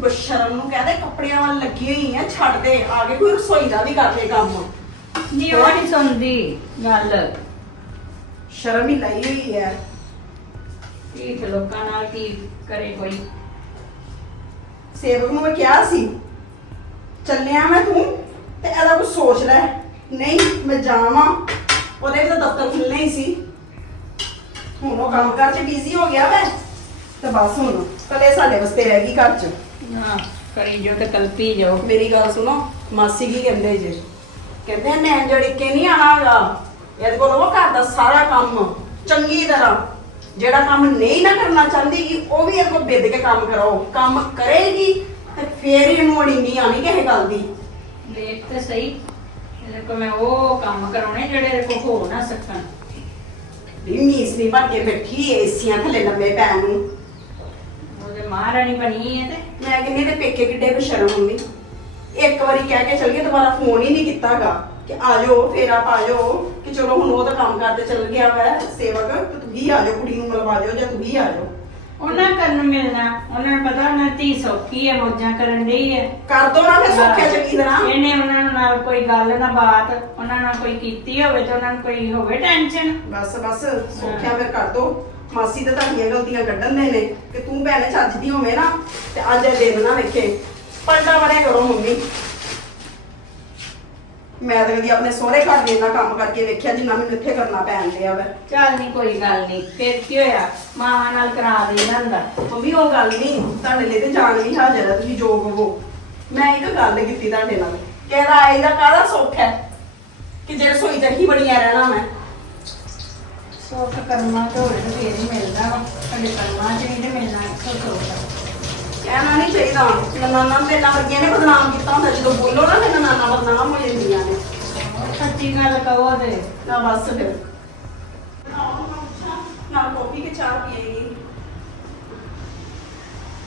ਬਸ਼ਰਮ ਨੂੰ ਕਹਦੇ ਕੱਪੜਿਆਂ ਵੱਲ ਲੱਗੀ ਹੋਈ ਆ ਛੱਡ ਦੇ ਆ ਕੇ ਕੋਈ ਰਸੋਈ ਦਾ ਵੀ ਕਰ ਦੇ ਕੰਮ। ਨਹੀਂ ਉਹ ਨਹੀਂ ਸੁਣਦੀ। ਗੱਲ। ਸ਼ਰਮ ਹੀ ਲਈ ਹੋਈ ਹੈ। ਕੀ ਤੇ ਲੋਕਾਂ ਨਾਲ ਕੀ ਕਰੇ ਕੋਈ। ਸੇਵਕ ਨੂੰ ਮੈਂ ਕਿਹਾ ਸੀ ਚੱਲਿਆ ਮੈਂ ਤੂੰ ਤੇ ਇਹਦਾ ਕੁਝ ਸੋਚ ਲੈ। ਨਹੀਂ ਮੈਂ ਜਾਵਾਂ। ਉਹਦੇ ਵੀ ਤਾਂ ਦਫ਼ਤਰ ਖੁੱਲ੍ਹਣੇ ਹੀ ਸੀ। ਹੁਣ ਉਹ ਕੰਮ ਕਾਰ ਚ ਬਿਜ਼ੀ ਹੋ ਗਿਆ ਵੈ। ਤੇ ਬਸ ਹੁਣ ਕਲੇ ਸਾਡੇ ਵਾਸਤੇ ਰਹਿ ਗਈ ਘਰ ਚ। ਹਾਂ। ਕਰੀ ਜੋ ਤੇ ਕਲਪੀ ਜਾਓ ਮੇਰੀ ਗੱਲ ਸੁਣੋ ਮਾਸੀ ਕੀ ਕਹਿੰਦੇ ਜੇ? ਕਹਿੰਦੇ ਨੈਣ ਜੜੀ ਕੇ ਨਹੀਂ ਆਣਾਗਾ ਇਹਦੇ ਕੋਲ ਉਹ ਘਰ ਦਾ ਸਾਰਾ ਕੰਮ ਚੰਗੀ ਤਰ੍ਹਾਂ। ਜਿਹੜਾ ਕੰਮ ਨਹੀਂ ਨਾ ਕਰਨਾ ਚਾਹੁੰਦੀ ਗੀ ਉਹ ਵੀ ਇਹਦੇ ਕੋਲ ਬਿੱਦ ਕੇ ਕੰਮ ਕਰਾਓ ਕੰਮ ਕਰੇਗੀ ਤੇ ਫੇਰ ਹੀ ਅੜੀ ਨਹੀਂ ਆਣੀ ਕਿਸੇ ਗੱਲ ਦੀ। ਦੇਖ ਤੇ ਸਹੀ। ਇਹਦੇ ਕੋ ਮੈਂ ਉਹ ਕੰਮ ਕਰਾਉਣੇ ਜਿਹੜੇ ਇਹਦੇ ਕੋ ਹੋ ਨਾ ਸਕਣ। ਵੀ ਮੀਸ ਨਹੀਂ ਭਰ ਕੇ ਬੈਠੀ ਏਸੀਆਂ ਥੱਲੇ ਲੰਮੇ ਪੈਣ ਨੂੰ। ਮਹਾਰਾਣੀ ਬਣੀ ਹੈ ਤੇ ਮੈਂ ਕਹਿੰਦੀ ਤੇ ਪੇਕੇ ਕਿੱਡੇ ਬਸ਼ਰਮ ਹੁੰਦੀ। ਇੱਕ ਵਾਰੀ ਕਹਿ ਕੇ ਚਲ ਗਈ ਦੁਬਾਰਾ ਫੋਨ ਹੀ ਨਹੀਂ ਕੀਤਾਗਾ ਕਿ ਆ ਜਾਓ ਫੇਰ ਆ ਜਾਓ ਕਿ ਚਲੋ ਹੁਣ ਉਹ ਤਾਂ ਕੰਮ ਕਰਦੇ ਚਲ ਗਿਆ ਵੈ ਸੇਵਕ ਤੇ ਤੂੰ ਹੀ ਆ ਜਾਓ ਕੁੜੀ ਨੂੰ ਮਿਲਵਾ ਜਾਓ ਜਾਂ ਤੂੰ ਹੀ ਆ ਜਾਓ। ਉਹਨਾਂ ਕਰਨ ਮਿਲਣਾ ਉਹਨਾਂ ਨੂੰ ਪਤਾ ਉਹਨਾਂ ਧੀ ਸੌਖੀ ਹੈ ਮੌਜਾਂ ਕਰਨ ਦੀ ਹੈ ਕਰ ਦੋ ਨਾ ਫਿਰ ਸੌਖਿਆ ਚੰਗੀ ਤਰ੍ਹਾਂ ਇਹਨੇ ਉਹਨਾਂ ਨਾਲ ਕੋਈ ਗੱਲ ਨਾ ਬਾਤ ਉਹਨਾਂ ਨਾਲ ਕੋਈ ਕੀਤੀ ਹੋਵੇ ਤੇ ਉਹਨਾਂ ਨੂੰ ਕੋਈ ਹੋਵੇ ਟੈਨਸ਼ਨ ਬਸ ਬਸ ਸੌਖਿਆ ਫਿਰ ਕਰ ਦੋ। ਮਾਸੀ ਤਾਂ ਤੁਹਾਡੀਆਂ ਗਲਤੀਆਂ ਕੱਢਣ ਦੇ ਨੇ ਕਿ ਤੂੰ ਭੈਣੇ ਚੱਜਦੀ ਹੋਵੇਂ ਨਾ ਤੇ ਅੱਜ ਇਹ ਦਿਨ ਨਾ ਵੇਖੇ। ਪਲਟਾ ਵੜਿਆ ਕਰੋ ਮੰਮੀ। ਮੈਂ ਤਾਂ ਕਦੀ ਆਪਣੇ ਸਹੁਰੇ ਘਰ ਦੇ ਇੰਨਾ ਕੰਮ ਕਰਕੇ ਵੇਖਿਆ ਜਿੰਨਾ ਮੈਨੂੰ ਇੱਥੇ ਕਰਨਾ ਪੈਣ ਡਿਆ ਵਾ। ਚੱਲ ਨਹੀਂ ਕੋਈ ਗੱਲ ਨਹੀਂ ਫਿਰ ਕੀ ਹੋਇਆ? ਮਾਵਾਂ ਨਾਲ ਕਰਾ ਦੇ ਜਾਂਦਾ ਮੰਮੀ ਉਹ ਗੱਲ ਨਹੀਂ ਤੁਹਾਡੇ ਲਈ ਤੇ ਜਾਣ ਵੀ ਹਾਜ਼ਰ ਹੈ ਤੁਸੀਂ ਜੋ ਕਹੋ ਮੈਂ ਇੱਕ ਗੱਲ ਕੀਤੀ ਤੁਹਾਡੇ ਨਾਲ। ਕਿ ਰਾਏ ਦਾ ਕਾਹਦਾ ਸੁੱਖ ਹੈ? ਕਿ ਜੇ ਰਸੋਈ ਚ ਹੀ ਬੜੀਆਂ ਰਹਿਣਾ ਮੈਂ ਸੁੱਖ ਕਰਮਾਂ ਤੋਂ ਹੋਵੇ ਫੇਰ ਹੀ ਮਿਲਦਾ ਵਾ। ਸਾਡੇ ਕਰਮਾਂ ਚ ਨਹੀਂ ਤੇ ਮਿਲਣਾ ਇੱਥੋਂ ਸੁੱਖ ਕਹਿਣਾ ਨਹੀਂ ਚਾਹੀਦਾ। ਨਨਾਨਾ ਤੇ ਨਾ ਵਰਗੀਆਂ ਨੇ ਬਦਨਾਮ ਕੀਤਾ ਹੁੰਦਾ ਜਦੋਂ ਬੋਲੋ ਨਾ ਤੇ ਨਨਾਨਾ ਬਦਨਾਮ ਹੋ ਜਾਂਦੀਆਂ ਨੇ। ਸੱਚੀ ਗੱਲ ਕਹੋ ਤੇ। ਨਾ ਬਸ ਫਿਰ। ਨਾ ਕਾਫੀ ਕੇ ਚਾਹ ਪੀਏਗੀ।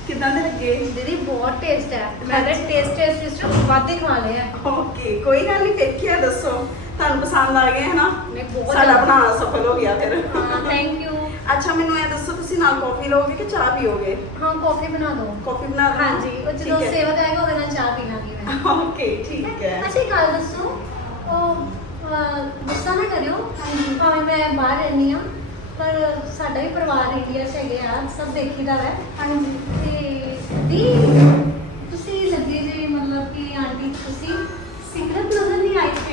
ਕਿੱਦਾਂ ਦੇ ਲੱਗੇ? ਦੀਦੀ ਬਹੁਤ ਟੇਸਟ ਹੈ ਮੈਂ ਤਾਂ ਟੇਸਟ ਟੇਸਟ ਟੇਸਟ ਵਾਧੇ ਖਾ ਲਏ ਆ। ਓਕੇ ਕੋਈ ਗੱਲ ਨਹੀਂ ਵੇਖਿਆ ਦੱਸੋ। ਤੁਹਾਨੂੰ ਪਸੰਦ ਆ ਗਏ ਹੈ ਨਾ ਨਹੀਂ, ਬਹੁਤ ਸਾਡਾ। ਬਣਾਉਣਾ ਸਫਲ ਹੋ ਗਿਆ ਫਿਰ। ਹਾਂ ਥੈਂਕ ਯੂ ਅੱਛਾ ਮੈਨੂੰ ਇਹ ਦੱਸੋ ਤੁਸੀਂ ਨਾਲ ਕਾਫੀ ਲਓਗੇ ਕਿ ਚਾਹ ਪੀਓਗੇ? ਹਾਂ ਕਾਫੀ ਬਣਾ ਦਿਓ ਕਾਫੀ ਬਣਾ ਦਿਓ ਹਾਂਜੀ ਉਹ ਜਦੋਂ ਠੀਕ ਹੈ। ਸੇਵਾ ਜਾਏਗਾ ਉਹਦੇ ਨਾਲ ਚਾਹ ਪੀ ਲਾਂਗੀ ਮੈਂ। ਓਕੇ ਠੀਕ ਹੈ। ਅੱਛਾ ਗੱਲ ਦੱਸੋ। ਉਹ ਗੁੱਸਾ ਨਾ ਕਰਿਓ। ਭਾਵੇਂ ਮੈਂ ਬਾਹਰ ਰਹਿੰਦੀ ਆ ਪਰ ਸਾਡਾ ਵੀ ਪਰਿਵਾਰ ਇੰਡੀਆ 'ਚ ਹੈਗੇ ਆ ਸਭ ਦੇਖੀਦਾ ਹੈ। ਹਾਂਜੀ। ਤੇ ਦੀ ਤੁਸੀਂ ਲੱਗੇ ਜੀ ਮਤਲਬ ਕਿ ਆਂਟੀ ਤੁਸੀਂ ਸਿਗਰਟ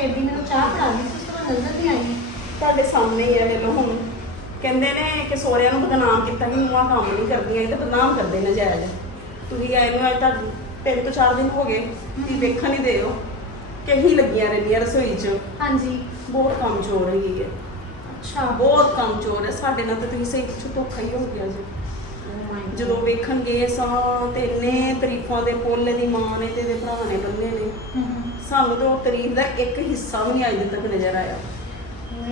ਨਹੀਂ ਫੇਰ ਦੀ ਮੈਨੂੰ ਚਾਹ ਪਿਲਾ ਦੀ ਤੁਸੀਂ ਤੁਹਾਨੂੰ ਨਜ਼ਰ ਨਹੀਂ ਆਈ? ਤੁਹਾਡੇ ਸਾਹਮਣੇ ਹੀ ਹੈ ਲੈ ਲਓ ਹੁਣ। ਕਹਿੰਦੇ ਨੇ ਕਿ ਸੋਹਰਿਆਂ ਨੂੰ ਬਦਨਾਮ ਕੀਤਾ ਕਿ ਨੂੰਹਾਂ ਕੰਮ ਨਹੀਂ ਕਰਦੀਆਂ ਇਹ ਤਾਂ ਬਦਨਾਮ ਕਰਦੇ ਨੇ ਜਾਇਜ਼ ਤੁਸੀਂ ਆਏ ਨੂੰ ਅੱਜ ਤੱਕ ਤਿੰਨ ਤੋਂ ਚਾਰ ਦਿਨ ਹੋ ਗਏ ਤੁਸੀਂ ਵੇਖਣ ਹੀ। ਦਿਓ ਕਹੀ ਲੱਗੀਆਂ ਰਹਿੰਦੀਆਂ ਰਸੋਈ 'ਚ। ਹਾਂਜੀ। ਬਹੁਤ ਕੰਮ ਚੋਰ ਹੈਗੀ ਹੈ। ਅੱਛਾ। ਬਹੁਤ ਕੰਮ ਚੋਰ ਹੈ। ਸਾਡੇ ਨਾਲ ਤਾਂ ਤੁਸੀਂ ਸਹੀ ਕੁਛ ਧੋਖਾ ਹੀ ਹੋ ਗਿਆ ਜੀ। ਜਦੋਂ ਵੇਖਣ ਗਏ ਸਾਂ ਤੇ ਇੰਨੇ ਤਾਰੀਫਾਂ ਦੇ ਪੁੱਲ ਦੀ ਮਾਂ ਨੇ ਤੇ ਇਹਦੇ ਭਰਾ ਨੇ ਬੰਨੇ ਨੇ। ਸਾਨੂੰ ਤਾਂ ਉਹ ਤਾਰੀਫ ਦਾ ਇੱਕ ਹਿੱਸਾ ਵੀ ਨਹੀਂ ਅਜੇ ਤੱਕ ਨਜ਼ਰ ਆਇਆ।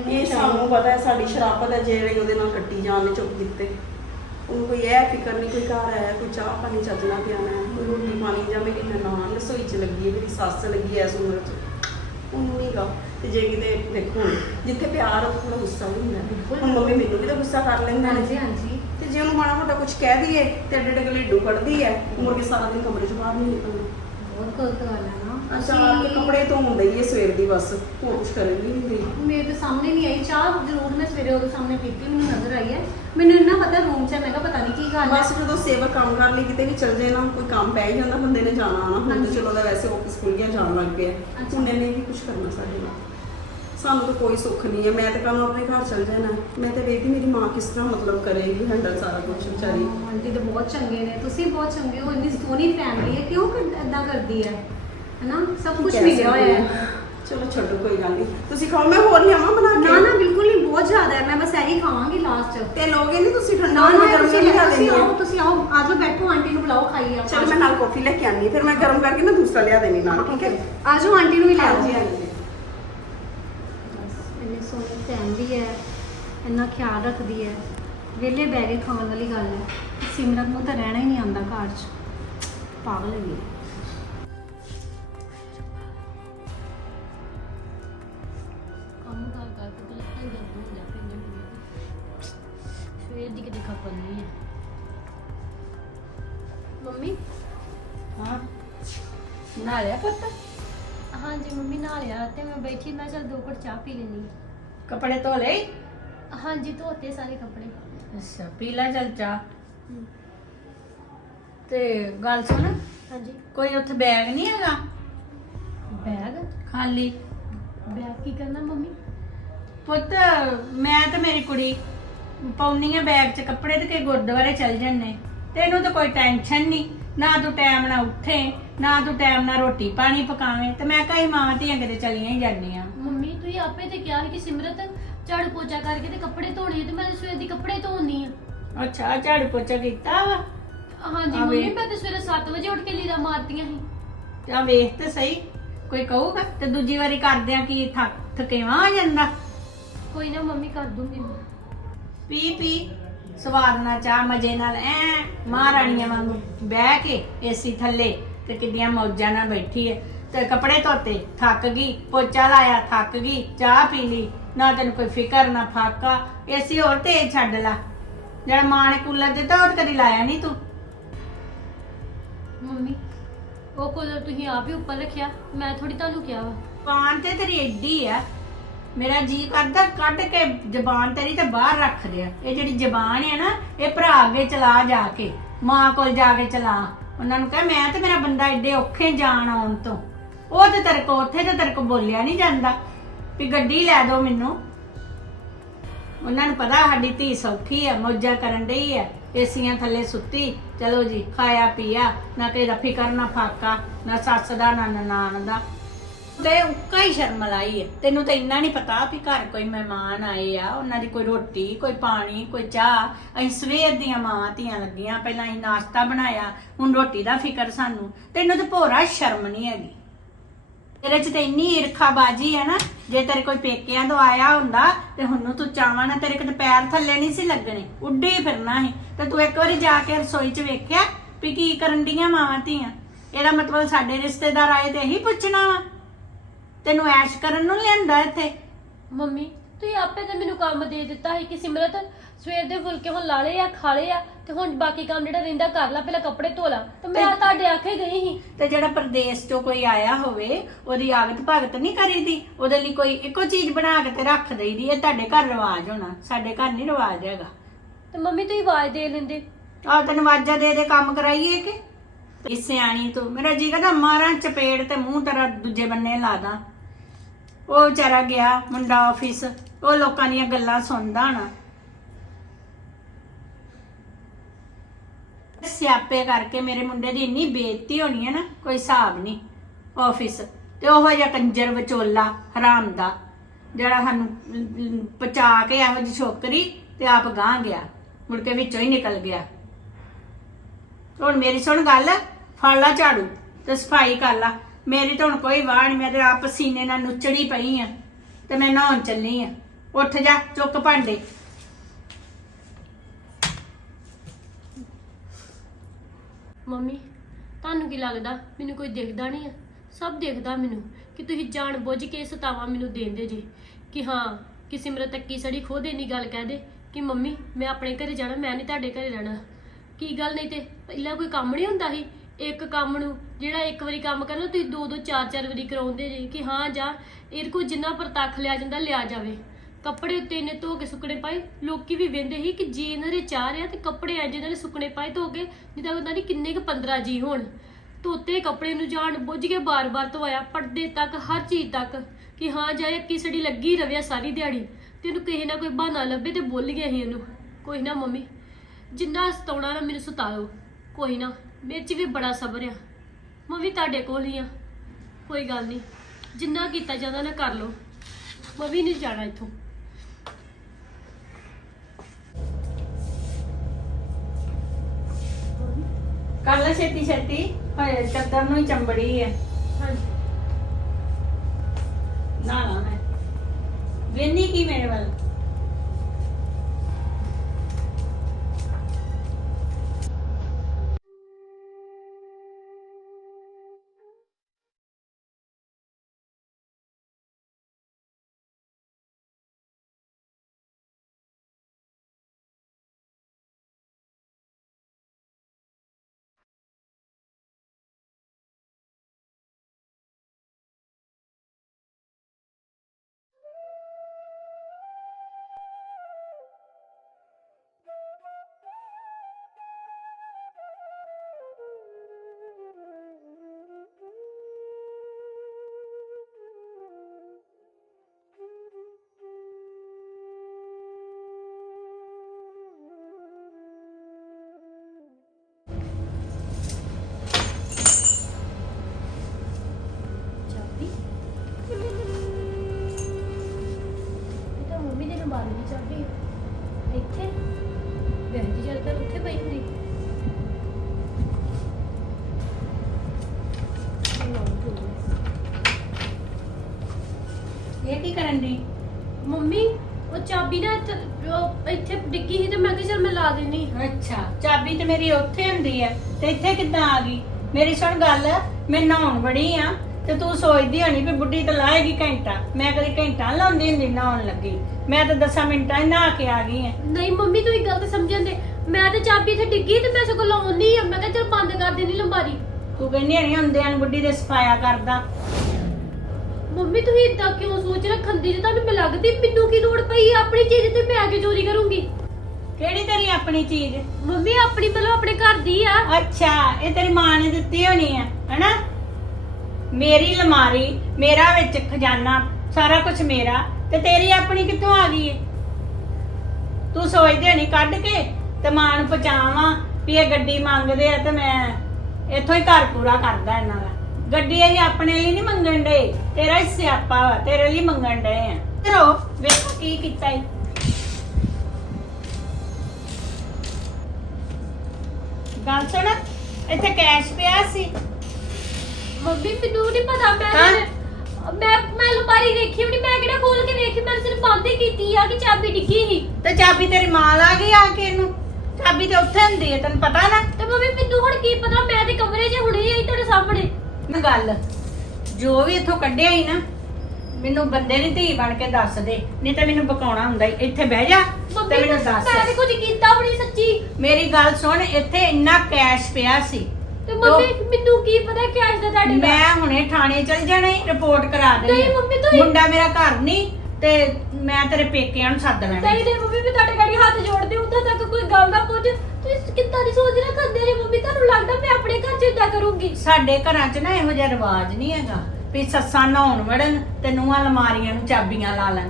ਇਹ ਸਾਨੂੰ ਪਤਾ ਹੈ ਸਾਡੀ ਸ਼ਰਾਫਤ ਹੈ ਜਿਹੜੇ ਉਹਦੇ ਨਾਲ ਕੱਟੀ ਜਾਣ ਨੇ ਚੁੱਪ ਕੀਤੇ। ਉਹਨੂੰ ਕੋਈ ਇਹ ਫਿਕਰ ਨਹੀਂ ਕੋਈ ਘਰ ਆਇਆ ਕੋਈ ਚਾਹ ਪਾਣੀ ਚੱਜਣਾ ਪਿਆਣਾ ਕੋਈ ਰੋਟੀ ਪਾਣੀ ਜਾਂ ਮੇਰੀ ਨਨਾਣ ਰਸੋਈ 'ਚ ਲੱਗੀ ਹੈ ਮੇਰੀ ਸੱਸ ਲੱਗੀ ਹੈ ਇਸ ਉਮਰ 'ਚ। ਉਹਨੂੰ ਨਹੀਂ ਗਾ। ਤੇ ਜੇ ਕਿਤੇ ਦੇਖੋ ਜਿੱਥੇ ਪਿਆਰ ਆ ਥੋੜਾ ਗੁੱਸਾ ਵੀ ਹੁੰਦਾ। ਹੈ। ਹੁਣ ਮੰਮੀ ਮੈਨੂੰ ਵੀ ਤਾਂ ਗੁੱਸਾ ਕਰ ਲੈਂਦੇ ਹਾਂਜੀ ਹਾਂਜੀ। ਤੇ ਜੇ ਉਹਨੂੰ ਮਾੜਾ ਮੋਟਾ ਕੁਝ ਕਹਿ ਦਈਏ ਤੇ ਅੱਡੇ ਅੱਡੇ ਗਲੇਡੂ ਕੱਢਦੀ ਹੈ ਮੁੜ ਕੇ ਸਾਰਾ ਦਿਨ ਕਮਰੇ 'ਚ ਬਾਹਰ ਨਹੀਂ ਨਿਕਲਦੀ ਬਹੁਤ ਗਲਤ ਗੱਲ ਹੈ ਅੱਛਾ ਤੇ ਕੱਪੜੇ ਧੋਣ ਹੀ ਹੈ ਸਵੇਰ ਦੀ ਬਸ ਹੋਰ ਕੁਝ ਕਰਨ ਨਹੀਂ ਗਈ ਮੇਰੇ ਤੇ ਸਾਹਮਣੇ ਨਹੀਂ ਆਈ ਚਾਹ ਜ਼ਰੂਰ ਮੈਂ ਸਵੇਰੇ ਉਹਦੇ ਸਾਹਮਣੇ ਪੀਤੀ ਮੈਨੂੰ ਨਜ਼ਰ ਆਈ ਹੈ। ਮੈਨੂੰ ਇੰਨਾ ਪਤਾ ਰੂਮ 'ਚ ਹੈ, ਮੈਂ ਕਿਹਾ ਪਤਾ ਨਹੀਂ ਕੀ ਗੱਲ ਹੈ। ਬਸ ਜਦੋਂ ਸੇਵਕ ਕੰਮ ਕਰਨ ਲਈ ਕਿਤੇ ਵੀ ਚਲ ਜਾਏ ਨਾ ਕੋਈ ਕੰਮ ਪੈ ਹੀ ਜਾਂਦਾ ਬੰਦੇ ਨੇ ਜਾਣਾ ਆਣਾ ਹੁਣ ਤਾਂ ਹਾਂਜੀ। ਚਲੋ ਦਾ ਵੈਸੇ ਆਫਿਸ ਖੁੱਲ ਗਿਆ ਜਾਣ ਲੱਗ ਪਿਆ ਅੱਛਾ। ਹੁਣ ਇਹਨੇ ਵੀ ਕੁਝ ਕਰਨਾ ਸਾਡੇ ਨਾਲ। ਸਾਨੂੰ ਤਾਂ ਕੋਈ ਸੁੱਖ ਨਹੀਂ ਹੈ ਮੈਂ ਤਾਂ ਕੰਮ ਆਪਣੇ ਘਰ ਚਲ ਜਾਣਾ। ਮੈਂ ਤਾਂ ਵੇਖਦੀ ਮੇਰੀ ਮਾਂ ਕਿਸ ਤਰ੍ਹਾਂ ਮਤਲਬ ਕਰੇਗੀ ਹੈਂਡਲ ਸਾਰਾ ਕੁਝ ਵਿਚਾਰੀ। ਆਂਟੀ ਤਾਂ ਬਹੁਤ ਚੰਗੇ ਨੇ ਤੁਸੀਂ ਬਹੁਤ ਚੰਗੇ ਹੋ ਇੰਨੀ ਸੋਹਣੀ ਫੈਮਿਲੀ ਹੈ ਕਿਉਂ ਇਦਾਂ ਕਰਦੀ ਹੈ? ਹੈਨਾ? ਸਭ ਕੁਝ ਮਿਲਿਆ ਹੋਇਆ ਹੈ। ਚਲੋ ਛੱਡੋ ਕੋਈ ਗੱਲ ਨਹੀਂ। ਤੁਸੀਂ ਖਾਓ ਮੈਂ ਹੋਰ ਲਿਆਵਾਂ ਬਣਾ ਕੇ? ਨਾ ਨਾ ਬਿਲਕੁਲ ਨਹੀਂ ਬਹੁਤ ਜ਼ਿਆਦਾ ਹੈ। ਮੈਂ ਬਸ ਇਹੀ ਖਾਵਾਂਗੀ ਲਾਸਟ ਤੇ ਲੋਗੇ ਨਹੀਂ ਤੁਸੀਂ ਠੰਡਾ ਨਾ ਨਾ ਗਰਮ ਤੁਸੀਂ ਲਿਆ ਤੁਸੀਂ ਦੇਣੀ ਆਓ ਤੁਸੀਂ ਆਓ। ਆਜੋ ਬੈਠੋ ਆਂਟੀ ਨੂੰ ਬੁਲਾਓ ਖਾਈਏ ਆਪਾਂ ਚਲ ਮੈਂ ਨਾਲ ਕਾਫੀ ਲੈ ਕੇ ਆਨੀ ਫਿਰ ਮੈਂ ਗਰਮ ਕਰਕੇ ਮੈਂ ਦੂਸਰਾ ਲਿਆ ਦੇਣੀ ਨਾਲ ਠੀਕ ਹੈ? ਆਜੋ ਆਂਟੀ ਨੂੰ ਵੀ ਲੈ ਆਓ ਹਾਂਜੀ। ਹਾਂਜੀ ਇੰਨੀ ਸੋਹਣੀ ਫੈਮਿਲੀ ਹੈ ਇੰਨਾ ਖਿਆਲ ਰੱਖਦੀ ਹੈ। ਵਿਹਲੇ ਬਹਿ ਕੇ ਖਾਣ ਵਾਲੀ ਗੱਲ ਹੈ। ਸਿਮਰਤ ਨੂੰ ਤਾਂ ਰਹਿਣਾ ਹੀ ਨਹੀਂ ਆਉਂਦਾ ਘਰ 'ਚ। ਪਾਗਲ ਹੈ। ਬੈਠੀ ਮੈਂ ਚਲ ਦੋ ਘੁੱਟ ਚਾਹ ਪੀ ਲੈਣੀ ਕੱਪੜੇ ਧੋ ਲਏ? ਹਾਂਜੀ ਧੋਤੇ ਸਾਰੇ ਕੱਪੜੇ। ਅੱਛਾ ਪੀ ਲੈ ਚੱਲ ਚਾਹ। ਤੇ ਗੱਲ ਸੁਣ। ਹਾਂਜੀ। ਕੋਈ ਉੱਥੇ ਬੈਗ ਨਹੀਂ ਹੈਗਾ? ਬੈਗ? ਖਾਲੀ। ਬੈਗ ਕੀ ਕਰਨਾ ਮੰਮੀ? ਪੁੱਤ ਮੈਂ ਤੇ ਮੇਰੀ ਕੁੜੀ ਪਾਉਣੀ ਆ ਬੈਗ 'ਚ ਕੱਪੜੇ ਤੇ ਕਿ ਗੁਰਦੁਆਰੇ ਚੱਲ ਜੰਨੇ ਤੈਨੂੰ ਤਾਂ ਕੋਈ ਟੈਨਸ਼ਨ ਨਹੀਂ ਨਾ ਤੂੰ ਟਾਈਮ ਨਾਲ ਉੱਠੇ। ਨਾ ਤੂੰ ਟਾਈਮ ਨਾਲ ਰੋਟੀ ਪਾਣੀ ਪਕਾਵੇਂ ਤੇ ਮੈਂ ਕਈ ਮਾਵਾਂ ਧੀਆਂ ਕਿਤੇ ਚਲੀਆਂ ਹੀ ਜਾਂਦੀਆਂ। ਮੰਮੀ ਤੁਸੀਂ ਆਪੇ ਤੇ ਕਿਹਾ ਕਿ ਸਿਮਰਤ ਝਾੜੂ ਪੋਚਾ ਕਰਕੇ ਤੇ ਕੱਪੜੇ ਧੋਣੇ ਤੇ ਮੈਂ ਸਵੇਰ ਦੀ ਕੱਪੜੇ ਧੋਣੀ ਆ। ਅੱਛਾ ਝਾੜੂ ਪੋਚਾ ਕੀਤਾ ਵਾ? ਹਾਂਜੀ ਮੰਮੀ। ਮੈਂ ਤੇ ਸਵੇਰੇ 7 ਵਜੇ ਉੱਠ ਕੇ ਲੀੜਾ ਮਾਰਤੀਆਂ ਸੀ। ਤੇ ਵੇਖ ਤੇ ਸਹੀ ਕੋਈ ਕਹੂਗਾ? ਤੇ ਦੂਜੀ ਵਾਰੀ ਕਰਦਿਆਂ ਕੀ ਥੱਕ ਥਕੇਵਾ ਆ ਜਾਂਦਾ? ਕੋਈ ਨਾ ਮੰਮੀ ਕਰ ਦੂੰਗੀ ਮੈਂ। ਪੀ ਪੀ ਸਵਾਰਨਾ ਚਾਹ ਮਜੇ ਨਾਲ ਐ ਮਹਾਰਾਣੀਆਂ ਵਾਂਗੂ ਬਹਿ ਕੇ ਏਸੀ ਥੱਲੇ ਤੇ ਕਿੱਡੀਆਂ ਮੌਜਾਂ ਨਾਲ ਬੈਠੀ ਐ। ਤੇ ਕੱਪੜੇ ਧੋਤੇ ਥੱਕ ਗਈ ਪੋਚਾ ਲਾਇਆ ਥੱਕ ਗਈ ਚਾਹ ਪੀ ਲਈ ਨਾ ਤੈਨੂੰ ਕੋਈ ਫਿਕਰ ਨਾ ਫਾਕਾ ਏਸੀ ਹੋਰ ਤੇਜ਼ ਛੱਡ ਲਾ। ਜਿਹੜਾ ਮਾਂ ਨੇ ਕੂਲਰ ਦਿੱਤਾ ਉਹ ਤਾਂ ਕਦੀ ਲਾਇਆ ਨਹੀਂ ਤੂੰ। ਮੰਮੀ ਉਹ ਕੂਲਰ ਤੁਸੀਂ ਆਪ ਹੀ ਉੱਪਰ ਰੱਖਿਆ ਮੈਂ ਥੋੜੀ ਤੁਹਾਨੂੰ ਕਿਹਾ ਵਾ। ਜ਼ਬਾਨ ਤੇ ਤੇਰੀ ਐਡੀ ਆ ਮੇਰਾ ਜੀ ਕਰਦਾ ਕੱਢ ਕੇ ਜ਼ਬਾਨ ਤੇਰੀ ਤੇ ਬਾਹਰ ਰੱਖ ਦੇ ਇਹ ਜਿਹੜੀ ਜ਼ਬਾਨ ਹੈ ਨਾ ਇਹ ਭਰਾ ਅੱਗੇ ਚਲਾ ਜਾ ਕੇ ਮਾਂ ਕੋਲ ਜਾ ਕੇ ਚਲਾ। ਉਹਨਾਂ ਨੂੰ ਕਹ, ਮੈਂ ਤੇ ਮੇਰਾ ਬੰਦਾ ਏਡੇ ਔਖੇ ਜਾਣ ਆਉਣ ਤੋਂ। ਉਹ ਤੇ ਤੇਰੇ ਕੋ, ਉੱਥੇ ਤੇ ਤੇਰੇ ਕੋ ਬੋਲਿਆ ਨਹੀਂ ਜਾਂਦਾ ਵੀ ਗੱਡੀ ਲੈ ਦਿਓ ਮੈਨੂੰ। ਉਹਨਾਂ ਨੂੰ ਪਤਾ ਸਾਡੀ ਧੀ ਸੌਖੀ ਹੈ ਮੌਜਾਂ ਕਰਨ ਡਈ ਹੈ ਏਸੀਆਂ ਥੱਲੇ ਸੁੱਤੀ। ਚਲੋ ਜੀ ਖਾਇਆ ਪੀਆ ਨਾ ਕਿਸੇ ਦਾ ਫਿਕਰ ਨਾ ਫਾਕਾ, ਨਾ ਸੱਸ ਦਾ, ਨਾ ਨਾਨ ਦਾ। ਤੇ ਉੱਕਾ ਹੀ ਸ਼ਰਮ ਲਾਈ ਹੈ ਤੈਨੂੰ ਤਾਂ ਇੰਨਾ ਨਹੀਂ ਪਤਾ ਵੀ ਘਰ ਕੋਈ ਮਹਿਮਾਨ ਆਏ ਆ, ਉਹਨਾਂ ਦੀ ਕੋਈ ਰੋਟੀ, ਕੋਈ ਪਾਣੀ, ਕੋਈ ਚਾਹ। ਅਸੀਂ ਸਵੇਰ ਦੀਆਂ ਮਾਵਾਂ ਧੀਆਂ ਲੱਗੀਆਂ, ਪਹਿਲਾਂ ਅਸੀਂ ਨਾਸ਼ਤਾ ਬਣਾਇਆ, ਹੁਣ ਰੋਟੀ ਦਾ ਫਿਕਰ ਸਾਨੂੰ। ਤੈਨੂੰ ਤਾਂ ਭੋਰਾ ਸ਼ਰਮ ਨਹੀਂ ਹੈਗੀ। ਤੇਰੇ 'ਚ ਤੇ ਇੰਨੀ ਈਰਖਾ ਬਾਜੀ ਹੈ ਨਾ, ਜੇ ਤੇਰੇ ਕੋਈ ਪੇਕਿਆਂ ਤੋਂ ਆਇਆ ਹੁੰਦਾ, ਤੇ ਹੁਣ ਤੂੰ ਚਾਵਾਂ ਨਾ ਤੇਰੇ ਕਿਤੇ ਪੈਰ ਥੱਲੇ ਨਹੀਂ ਸੀ ਲੱਗਣੇ। ਉੱਡੇ ਹੀ ਫਿਰਨਾ ਸੀ। ਤੇ ਤੂੰ ਇੱਕ ਵਾਰੀ ਜਾ ਕੇ ਰਸੋਈ 'ਚ ਵੇਖਿਆ ਵੀ ਕੀ ਕਰਨ ਡੀਆਂ ਮਾਵਾਂ ਧੀਆਂ? ਇਹਦਾ ਮਤਲਬ ਸਾਡੇ ਰਿਸ਼ਤੇਦਾਰ ਆਏ ਤੇ ਇਹੀ ਪੁੱਛਣਾ ਵਾ। ਤੈਨੂੰ ਐਸ਼ ਕਰਨ ਨੂੰ ਲਿਆਂਦਾ ਇੱਥੇ? ਮੰਮੀ ਤੁਸੀਂ ਆਪੇ ਤੇ ਮੈਨੂੰ ਕੰਮ ਦੇ ਦਿੱਤਾ ਸੀ ਕਿ ਸਿਮਰਤ ਸਵੇਰ ਦੇ ਫੁਲਕੇ ਹੁਣ ਲਾ ਲਏ ਆ ਖਾ ਲਏ ਆ ਤੇ ਹੁਣ ਬਾਕੀ ਕੰਮ ਜਿਹੜਾ ਰਹਿੰਦਾ ਕਰ ਲਾ ਪਹਿਲਾਂ ਕੱਪੜੇ ਧੋ ਲਾ। ਤੇ ਮੈਂ ਤੁਹਾਡੇ ਆਖੇ ਗਈ ਸੀ। ਤੇ ਜਿਹੜਾ ਪ੍ਰਦੇਸ਼ ਤੋਂ ਕੋਈ ਆਇਆ ਹੋਵੇ ਉਹਦੀ ਆਗਤ ਭਗਤ ਨਹੀਂ ਕਰੀਦੀ? ਉਹਦੇ ਲਈ ਕੋਈ ਇੱਕੋ ਚੀਜ਼ ਬਣਾ ਕੇ ਤੇ ਰੱਖ ਦੇਈਦੀ ਇਹ ਤੁਹਾਡੇ ਘਰ ਰਿਵਾਜ ਹੋਣਾ। ਸਾਡੇ ਘਰ ਨਹੀਂ ਰਿਵਾਜ ਹੈਗਾ। ਤੇ ਮੰਮੀ ਤੁਸੀਂ ਆਵਾਜ਼ ਦੇ ਲੈਂਦੇ। ਆ ਤੈਨੂੰ ਵਾਜਾ ਦੇ ਦੇ ਕੰਮ ਕਰਾਈਏ ਕਿ? ਇਸ ਸਿਆਣੀ ਤੂੰ। ਮੇਰਾ ਜੀ ਕਹਿੰਦਾ ਮਾਰਾਂ ਚਪੇੜ ਤੇ ਮੂੰਹ ਤੇਰਾ ਦੂਜੇ ਬੰਨੇ ਲਾ ਦਾਂ। ਉਹ ਵਿਚਾਰਾ ਗਿਆ ਮੁੰਡਾ ਆਫਿਸ ਉਹ ਲੋਕਾਂ ਦੀਆਂ ਗੱਲਾਂ ਸੁਣਦਾ ਨਾ ਸਿਆਪੇ ਕਰਕੇ ਮੇਰੇ ਮੁੰਡੇ ਦੀ ਇੰਨੀ ਬੇਇੱਜ਼ਤੀ ਹੋਣੀ ਹੈ ਨਾ ਕੋਈ ਹਿਸਾਬ ਨਹੀਂ ਆਫਿਸ ਤੇ ਉਹ ਜਿਹਾ ਕੰਜਰ ਵਿਚੋਲਾ ਹਰਾਮ ਦਾ ਜਿਹੜਾ ਸਾਨੂੰ ਅਮ, ਪਚਾ ਕੇ ਇਹੋ ਜਿਹੀ ਛੋਕਰੀ ਤੇ ਆਪ ਗਾਂ ਗਿਆ ਮੁੜ ਕੇ ਵਿੱਚੋਂ ਹੀ ਨਿਕਲ ਗਿਆ। ਹੁਣ ਮੇਰੀ ਸੁਣ ਗੱਲ ਫੜ ਲਾ ਝਾੜੂ ਤੇ ਸਫ਼ਾਈ ਕਰ ਲਾ। ਮੇਰੀ ਤਾਂ ਹੁਣ ਕੋਈ ਵਾਹ ਨਹੀਂ ਮੈਂ ਤੇ ਆਪ ਪਸੀਨੇ ਨਾਲ ਨੁੱਚੜੀ ਪਈ ਆ ਤੇ ਮੈਂ ਨਹਾਉਣ ਚੱਲੀ ਆ। ਉੱਠ ਜਾ, ਚੁੱਕ ਭਾਂਡੇ। ਮੰਮੀ, ਤੁਹਾਨੂੰ ਕੀ ਲੱਗਦਾ? ਮੈਨੂੰ ਕੋਈ ਦੇਖਦਾ ਨਹੀਂ ਆ? ਸਭ ਦੇਖਦਾ ਮੈਨੂੰ ਕਿ ਤੁਸੀਂ ਜਾਣ ਬੁੱਝ ਕੇ ਸਤਾਵਾ ਮੈਨੂੰ ਦੇਂਦੇ ਜੀ। ਕਿ ਹਾਂ, ਕਿ ਸਿਮਰਤ ਤੱਕੀ ਸੜੀ ਖੋਹ ਦੇਣੀ ਗੱਲ ਕਹਿ ਦੇ ਕਿ ਮੰਮੀ, ਮੈਂ ਆਪਣੇ ਘਰੇ ਜਾਣਾ, ਮੈਂ ਨਹੀਂ ਤੁਹਾਡੇ ਘਰੇ ਰਹਿਣਾ। ਕੀ ਗੱਲ ਨਹੀਂ ਤੇ, ਪਹਿਲਾਂ ਕੋਈ ਕੰਮ ਨਹੀਂ ਹੁੰਦਾ ਸੀ? ਇੱਕ ਕੰਮ ਨੂੰ, ਜਿਹੜਾ ਇੱਕ ਵਾਰੀ ਕੰਮ ਕਰਨਾ ਤੁਸੀਂ ਦੋ ਦੋ, ਚਾਰ ਚਾਰ ਵਾਰੀ ਕਰਾਉਂਦੇ ਜੀ ਕਿ ਹਾਂ ਜਾ ਇਹਦੇ ਕੋਲ ਜਿੰਨਾ ਪ੍ਰਤੱਖ ਲਿਆ ਜਾਂਦਾ, ਲਿਆ ਜਾਵੇ। ਕੱਪੜੇ ਉੱਤੇ ਇਹਨੇ ਧੋ ਕੇ ਸੁੱਕਣੇ ਪਾਏ, ਲੋਕੀ ਵੀ ਵੇਂਦੇ ਸੀ ਕਿ ਜੀ ਇਹਨਾਂ ਦੇ ਚਾਰ ਆ ਤੇ ਕੱਪੜੇ ਐ ਜਿਹਨਾਂ ਨੇ ਸੁੱਕਣੇ ਪਾਏ ਧੋ ਕੇ, ਜਿੱਦਾਂ ਉਹਨਾਂ ਦੀ ਕਿੰਨੇ ਕੁ 15 ਜੀ ਹੋਣ। ਧੋਤੇ ਕੱਪੜੇ ਨੂੰ ਜਾਣ ਬੁੱਝ ਕੇ ਬਾਰ-ਬਾਰ ਧੋਇਆ, ਪਰਦੇ ਤੱਕ, ਹਰ ਚੀਜ਼ ਤੱਕ ਕਿ ਹਾਂ ਜਾਏ ਕਿਸੜੀ ਲੱਗੀ ਰਵਿਆ ਸਾਰੀ ਦਿਹਾੜੀ ਤੇ ਇਹਨੂੰ ਕਿਸੇ ਨਾ ਕੋਈ ਬਹਾਨਾ ਲੱਭੇ ਤੇ ਬੁੱਲ ਗਿਆ ਸੀ ਇਹਨੂੰ। ਕੋਈ ਨਾ ਮੰਮੀ, ਜਿੰਨਾ ਸਤਾਉਣਾ ਨਾ ਮੈਨੂੰ ਸਤਾ ਲਓ ਕੋਈ ਨਾ ਮੇਰੇ 'ਚ ਵੀ ਬੜਾ ਸਬਰ ਆ। ਮੰਮੀ ਤੁਹਾਡੇ ਕੋਲ ਹੀ ਆ। ਕੋਈ ਗੱਲ ਨਹੀਂ ਜਿੰਨਾ ਕੀਤਾ ਜਾਂਦਾ ਨਾ ਕਰ ਲਓ। ਮੈਂ ਵੀ ਨਹੀਂ ਜਾਣਾ ਇੱਥੋਂ। ਕਰ ਲੈ ਛੇਤੀ ਛੇਤੀ। ਹੋਏ ਚੱਦਰ ਨੂੰ ਹੀ ਚੰਬੜੀ ਹੈ ਹਾਂਜੀ। ਨਾ ਨਾ ਮੈਂ। ਵੇਨੀ ਕੀ ਮੇਰੇ ਵੱਲ? ਕਾਰ ਦੀ ਚਾਬੀ ਇੱਥੇ? ਬੈਂਕ ਜਦ ਤੱਕ ਉੱਥੇ ਪਈ ਹੁੰਦੀ। ਇਹ ਕੀ ਕਰਨ ਦੀ ਮੰਮੀ ਉਹ ਚਾਬੀ ਨਾ ਇੱਥੇ ਉਹ ਇੱਥੇ ਡਿੱਗੀ ਸੀ ਤੇ ਮੈਂ ਕਿਹਾ ਚਲ ਮੈਂ ਲਾ ਦੇਣੀ ਅੱਛਾ ਚਾਬੀ ਤੇ ਮੇਰੀ ਉੱਥੇ ਹੁੰਦੀ ਹੈ ਤੇ ਇੱਥੇ ਕਿੱਦਾਂ ਆ ਗਈ? ਮੇਰੀ ਸੁਣ ਗੱਲ ਮੈਂ ਨਹਾਉਣ ਬੜੀ ਆ। ਤੇ ਤੂੰ ਸੋਚਦੀ ਹੋਣੀ ਵੀ ਬੁੱਢੀ ਤਾਂ ਲਾਏਗੀ ਘੰਟਾ। ਮੈਂ ਕਦੀ ਘੰਟਾ ਲਾਉਂਦੀ ਹੁੰਦੀ ਨਹਾਉਣ ਲੱਗੀ। ਮੈਂ ਤਾਂ 10 ਮਿੰਟਾਂ 'ਚ ਨਹਾ ਕੇ ਆ ਗਈ ਆ। ਨਹੀਂ ਮੰਮੀ ਤੁਸੀਂ ਗਲਤ ਸਮਝਣ ਦੇ। ਮੈਂ ਤੇ ਚਾਬੀ ਇੱਥੇ ਡਿੱਗੀ ਤੇ ਮੈਂ ਸਗੋਂ ਲਾਉਣੀ ਆ। ਮੈਂ ਕਿਹਾ ਚਲ ਬੰਦ ਕਰ ਦੇਣੀ ਲੰਬਾਰੀ। ਤੂੰ ਕਹਿੰਦੀ ਹਣੀ ਹੁੰਦਿਆਂ ਨੂੰ ਬੁੱਢੀ ਦੇ ਸਫਾਇਆ ਕਰਦਾ। ਮੰਮੀ ਤੁਸੀਂ ਇਦਾਂ ਕਿਉਂ ਸੋਚ ਰੱਖਣ ਦੀ? ਜੇ ਤੁਹਾਨੂੰ ਮੈਂ ਲੱਗਦੀ ਮੈਨੂੰ ਕੀ ਲੋੜ ਪਈ? ਆ ਆਪਣੀ ਚੀਜ਼ ਤੇ ਮੈਂ ਕਿ ਚੋਰੀ ਕਰੂੰਗੀ। ਕਿਹੜੀ ਤੇਰੀ ਆਪਣੀ ਚੀਜ਼? ਮੰਮੀ ਆਪਣੀ ਮਤਲਬ ਆਪਣੇ ਘਰ ਦੀ ਆ। ਅੱਛਾ ਇਹ ਤੇਰੀ ਮਾਂ ਨੇ ਦਿੱਤੀ ਹੋਣੀ ਆ ਹਨਾ? ਮੇਰੀ ਲਮਾਰੀ ਮੇਰਾ ਵਿੱਚ ਖਜ਼ਾਨਾ, ਸਾਰਾ ਕੁਝ ਮੇਰਾ, ਤੇ ਤੇਰੀ ਆਪਣੀ ਕਿੱਥੋਂ ਆ ਗਈ ਏ? ਤੂੰ ਸੋਚਦੇ ਨਹੀਂ ਕੱਢ ਕੇ ਤੇ ਮਾਂ ਨੂੰ ਪਹੁੰਚਾਵਾਂ ਵੀ ਇਹ ਗੱਡੀ ਮੰਗਦੇ ਆ ਤੇ ਮੈਂ ਇੱਥੋਂ ਹੀ ਘਰ ਪੂਰਾ ਕਰਦਾ ਇਹਨਾਂ ਦਾ। ਗੱਡੀ ਇਹ ਆਪਣੇ ਲਈ ਨਹੀਂ ਮੰਗਣ ਦੇ ਤੇਰਾ ਹੀ ਸਿਆਪਾ ਵਾ, ਤੇਰੇ ਲਈ ਮੰਗਣ ਦੇ ਆ। ਚਲੋ ਵੇਖੋ ਕੀ ਕੀਤਾ ਈ। ਗੱਲ ਸੁਣ, ਇੱਥੇ ਕੈਸ਼ ਪਿਆ ਸੀ। ਮੰਮੀ ਮੈਨੂੰ ਨਹੀਂ ਪਤਾ ਮੈਂ ਹਾਂ? ਮੈਂ ਮੈਂ ਲੰਬਾਰੀ ਵੇਖੀ ਵੀ ਨਹੀਂ ਮੈਂ ਕਿਹੜਾ ਖੋਲ ਕੇ ਵੇਖੀ ਮੈਂ ਸਿਰਫ ਬੰਦ ਹੀ ਕੀਤੀ ਆ ਕਿ ਚਾਬੀ ਡਿੱਗੀ ਸੀ। ਤੇ ਚਾਬੀ ਤੇਰੀ ਮਾਂ ਲਾ ਗਈ ਆ ਕੇ ਇਹਨੂੰ? ਚਾਬੀ ਤੇ ਉੱਥੇ ਹੁੰਦੀ ਹੈ ਤੈਨੂੰ ਪਤਾ ਨਾ? ਤੇ ਮੰਮੀ ਮੈਨੂੰ ਹੁਣ ਕੀ ਪਤਾ ਮੈਂ ਤੇ ਕਮਰੇ 'ਚ ਹੁਣੇ ਆਈ ਤੁਹਾਡੇ ਸਾਹਮਣੇ। ਨਾ ਗੱਲ ਜੋ ਵੀ ਇੱਥੋਂ ਕੱਢਿਆ ਹੀ ਨਾ ਮੈਨੂੰ ਬੰਦੇ ਦੀ ਧੀ ਬਣ ਕੇ ਦੱਸ ਦੇ ਨਹੀਂ ਤੇ ਮੈਨੂੰ ਬਕਾਉਣਾ ਹੁੰਦਾ ਈ। ਇੱਥੇ ਬਹਿ ਜਾ ਤੇ ਮੰਮੀ ਮੈਨੂੰ ਮੈਂ ਦੱਸ ਕੁਝ ਕੀਤਾ ਵੀ ਨਹੀਂ ਸੱਚੀ। ਮੇਰੀ ਗੱਲ ਸੁਣ ਇੱਥੇ ਇੰਨਾ ਕੈਸ਼ ਪਿਆ ਸੀ ਮੰਮੀ ਮੈਨੂੰ ਕੀ ਪਤਾ ਕੈਸ਼ ਦਾ ਤੁਹਾਡੇ ਦਾ ਮੈਂ ਹੁਣੇ ਥਾਣੇ ਚਲ ਜਾਣਾ ਈ, ਰਿਪੋਰਟ ਕਰਾ ਦੇਣੀ ਨਹੀਂ ਮੰਮੀ ਤੁਸੀਂ ਮੁੰਡਾ ਮੇਰਾ ਘਰ ਨਹੀਂ ਤੇ ਮੈਂ ਤੇਰੇ ਪੇਕਿਆਂ ਨੂੰ ਸੱਦ ਲੈਣਾ। ਨਹੀਂ ਨਹੀਂ ਮੰਮੀ ਵੀ ਤੁਹਾਡੇ ਗਾੜੀ ਹੱਥ ਜੋੜਦੇ ਉਦੋਂ ਤੱਕ ਕੋਈ ਗੱਲ ਨਾ ਪੁੱਛ। ਤੁਸੀਂ ਕਿੱਦਾਂ ਦੀ ਸੋਚ ਰੱਖਦੇ ਨੇ ਮੰਮੀ? ਤੁਹਾਨੂੰ ਲੱਗਦਾ ਮੈਂ ਆਪਣੇ ਘਰ 'ਚ ਇਦਾਂ ਕਰੂੰਗੀ? ਸਾਡੇ ਘਰਾਂ 'ਚ ਨਾ ਇਹੋ ਜਿਹਾ ਰਿਵਾਜ ਨਹੀਂ ਹੈਗਾ ਵੀ ਸੱਸਾਂ ਨਹਾਉਣ ਵੜਨ ਤੇ ਨੂੰਹਾਂ ਅਲਮਾਰੀਆਂ ਨੂੰ ਚਾਬੀਆਂ ਲਾ ਲੈਣ।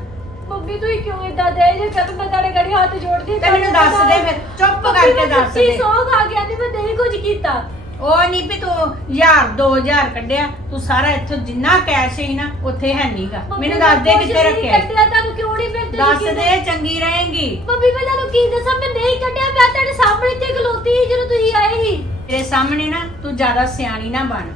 ਮੰਮੀ ਤੁਸੀਂ ਕਿਉਂ ਇਦਾਂ ਦੇ ਜੇ? ਕਦ ਮੈਂ ਤੁਹਾਡੇ ਗਾੜੀ ਹੱਥ ਜੋੜਦੀ ਤੇ ਮੈਨੂੰ ਦੱਸ ਦੇ ਫਿਰ ਚੁੱਪ ਕਰਕੇ ਦੱਸ ਦੇ। ਸੌਂਗ ਆ ਗਿਆ ਤੇ ਮੈਂ ਨਹੀਂ ਕੁਝ ਕੀਤਾ। ਉਹ ਨਹੀਂ ਵੀ ਤੂੰ 1000 2000 ਕੱਢਿਆ ਤੂੰ ਸਾਰਾ ਇੱਥੋਂ ਜਿੰਨਾ ਕੈਸ਼ ਹੈ ਨਾ ਉੱਥੇ ਹੈ ਨਹੀਂਗਾ ਮੰਮੀ ਮੈਨੂੰ ਦੱਸ ਦੇ ਕਿੱਥੇ ਰੱਖਿਆ ਕੱਢਿਆ ਤੁਹਾਨੂੰ ਕਿਉਂ ਨਹੀਂ ਤੇ ਦੱਸ? ਦੇ ਚੰਗੀ ਰਹੇਗੀ। ਮੰਮੀ ਮੈਂ ਤੁਹਾਨੂੰ ਕੀ ਦੱਸਾਂ ਮੈਂ ਨਹੀਂ ਕੱਢਿਆ ਮੈਂ ਤੁਹਾਡੇ ਸਾਹਮਣੇ ਤੇ ਖਲੋਤੀ ਸੀ ਜਦੋਂ ਤੁਸੀਂ ਆਏ ਸੀ। ਤੇਰੇ ਸਾਹਮਣੇ ਨਾ ਤੂੰ ਜ਼ਿਆਦਾ ਸਿਆਣੀ ਨਾ ਬਣ।